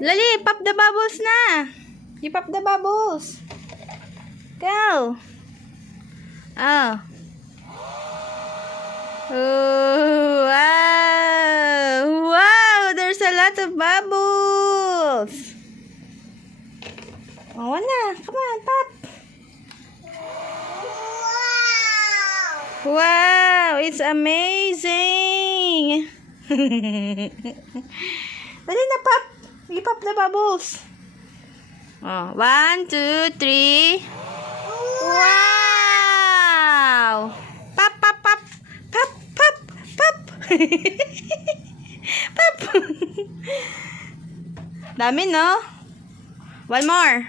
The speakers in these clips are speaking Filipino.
Lali, pop the bubbles na. You pop the bubbles. Go. Oh. Oh, wow. Wow, there's a lot of bubbles. Oh, na. Come on, pop. Wow, it's amazing. Dali na, pop. You pop the bubbles. Oh, 1, 2, 3. Wow! Pop, pop, pop. Pop, pop, pop. Pop. Dami, no? One more.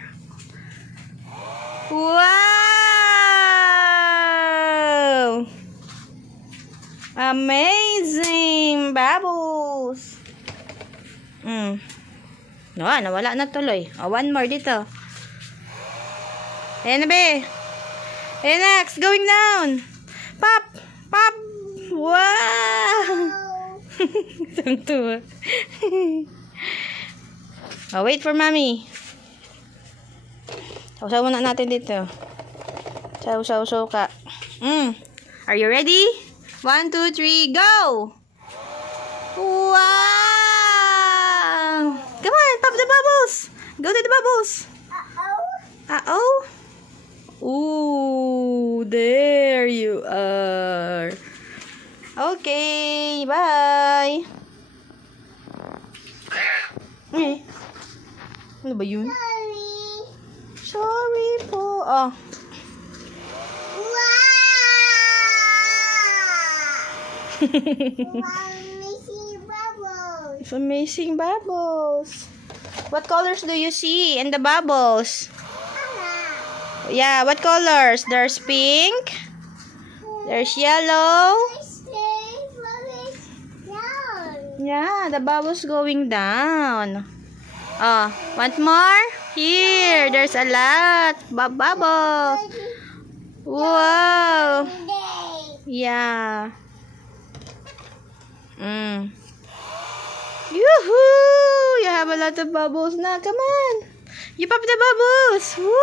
Wow! Amazing bubbles. No, nawala na tuloy. Oh, one more dito. Ayan na, be. Ayan na, it's going down. Pop! Pop! Wow! Isang tuwa. Oh, wait for mommy. Sausaw muna natin dito. Sausaw ka. Are you ready? 1, 2, 3, go! Wow! Come on, pop the bubbles. Go to the bubbles. Uh-oh. Ooh, there you are. Okay, bye. Ano ba yun? Sorry po. Oh. It's amazing bubbles. What colors do you see in the bubbles? Yeah, what colors? There's pink. There's yellow. Yeah, the bubbles going down. Oh, want more? Here, there's a lot. Bubbles. Wow. Yeah. Yoo-hoo! You have a lot of bubbles na. Come on. You pop the bubbles. Woohoo!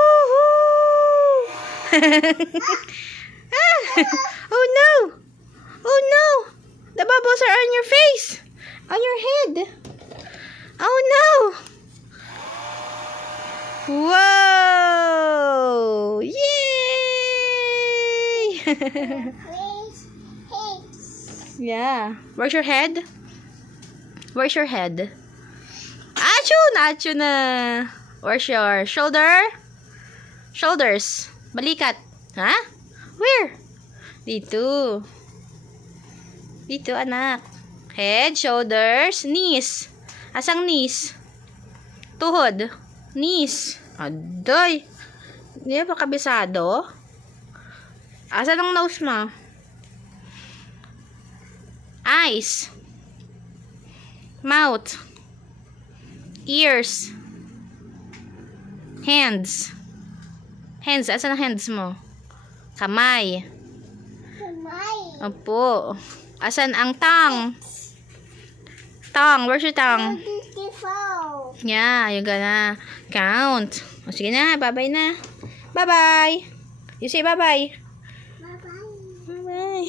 Oh no! Oh no! The bubbles are on your face. On your head. Oh no! Whoa! Yay! Yeah. Where's your head? Where's your head? Achoo! Nacho na. Where's your shoulder? Shoulders. Balikat. Ha? Where? Dito. Dito, anak. Head, shoulders, knees. Asang knees? Tuhod. Knees. Adoy. Hindi pa kabisado. Asan ang nose mo? Eyes. Mouth. Ears. Hands. Hands. Asan ang hands mo? Kamay. Opo. Asan ang tongue? Tongue. Where's your tongue? Yeah, you gonna count. O, sige na. Bye-bye na. Bye-bye. You say bye-bye. Bye-bye. Bye-bye.